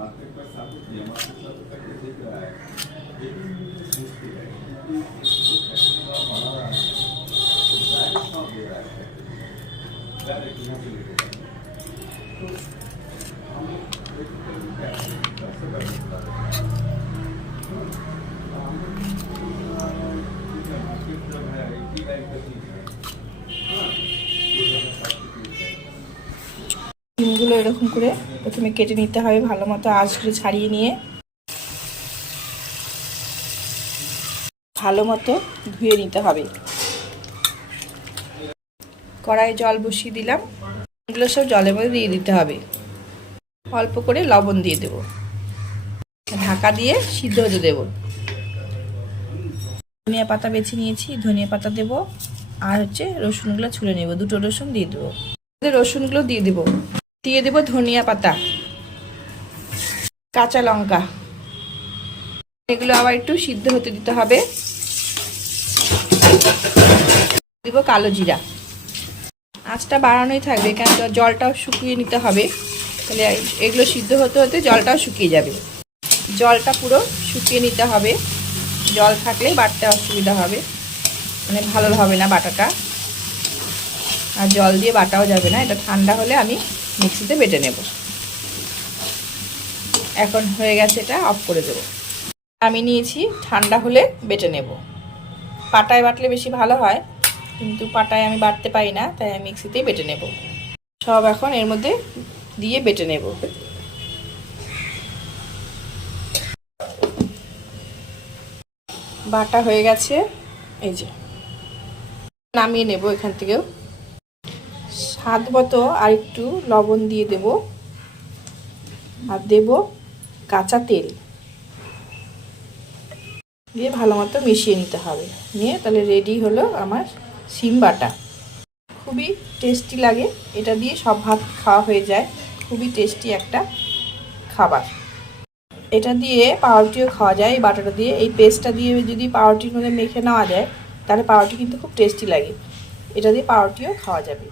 Market का साबित किया, मार्केट का तो करके दिख रहा है, लेकिन मुझे सोचती है कि जो फैक्ट्री का बना रहा है वो डायरेक्ट कहाँ दे रहा है, डायरेक्ट यहाँ से लेके जाए तो हम लोग बेसिकली क्या कैसे कर सकता है मार्केट जब है इसी टाइप का चीज़ है। ডিমগুলো এরকম করে প্রথমে কেটে নিতে হবে, ভালো মতো আঁশগুলো ছাড়িয়ে নিয়ে ভালো মতো ধুয়ে নিতে হবে। কড়াইয়ে জল বসিয়ে দিলাম, এগুলো সব জলের মধ্যে দিয়ে দিতে হবে, অল্প করে লবণ দিয়ে দেব, ঢাকা দিয়ে সিদ্ধ হতে দেব। ধনিয়া পাতা বেছে নিয়েছি, ধনিয়া পাতা দেব, আর হচ্ছে রসুনগুলো ছুলে নেব, দুটো রসুন দিয়ে দেবো, রসুনগুলো দিয়ে দেবো, দিয়ে দেব ধনিয়া পাতা, কাঁচা লঙ্কা, এগুলো আবার একটু সিদ্ধ হতে দিতে হবে। দেব কালো জিরা, আঁচটা বাড়ানোই থাকবে কেন জলটাও শুকিয়ে নিতে হবে, তাহলে এগুলো সিদ্ধ হতে হতে জলটাও শুকিয়ে যাবে। জলটা পুরো শুকিয়ে নিতে হবে, জল থাকলে বাটতে অসুবিধা হবে, মানে ভালো হবে না বাটাটা, আর জল দিয়ে বাটাও যাবে না। এটা ঠান্ডা হলে আমি মিক্সিতে বেটে নেব। এখন হয়ে গেছে, এটা অফ করে দেব। আমি নিয়েছি, ঠান্ডা হলে বেটে নেব। পাটায় বাটলে বেশি ভালো হয়, কিন্তু পাটায় আমি বাটতে পারি না, তাই আমি মিক্সিতেই বেটে নেব। সব এখন এর মধ্যে দিয়ে বেটে নেব। বাটা হয়ে গেছে, এই যে নামিয়ে নেব এখান থেকেও। স্বাদ মতো আর একটু লবণ দিয়ে দেব, আর দেব কাঁচা তেল দিয়ে ভালো মতো মিশিয়ে নিতে হবে। নিয়ে তাহলে রেডি হলো আমার শিম বাটা। খুবই টেস্টি লাগে, এটা দিয়ে সব ভাত খাওয়া হয়ে যায়, খুবই টেস্টি একটা খাবার। এটা দিয়ে পাউরুটিও খাওয়া যায়, এই বাটাটা দিয়ে, এই পেস্টটা দিয়ে যদি পাউরুটির মধ্যে মেখে নেওয়া যায় তাহলে পাউরুটি কিন্তু খুব টেস্টি লাগে। এটা দিয়ে পাউরুটিও খাওয়া যাবে।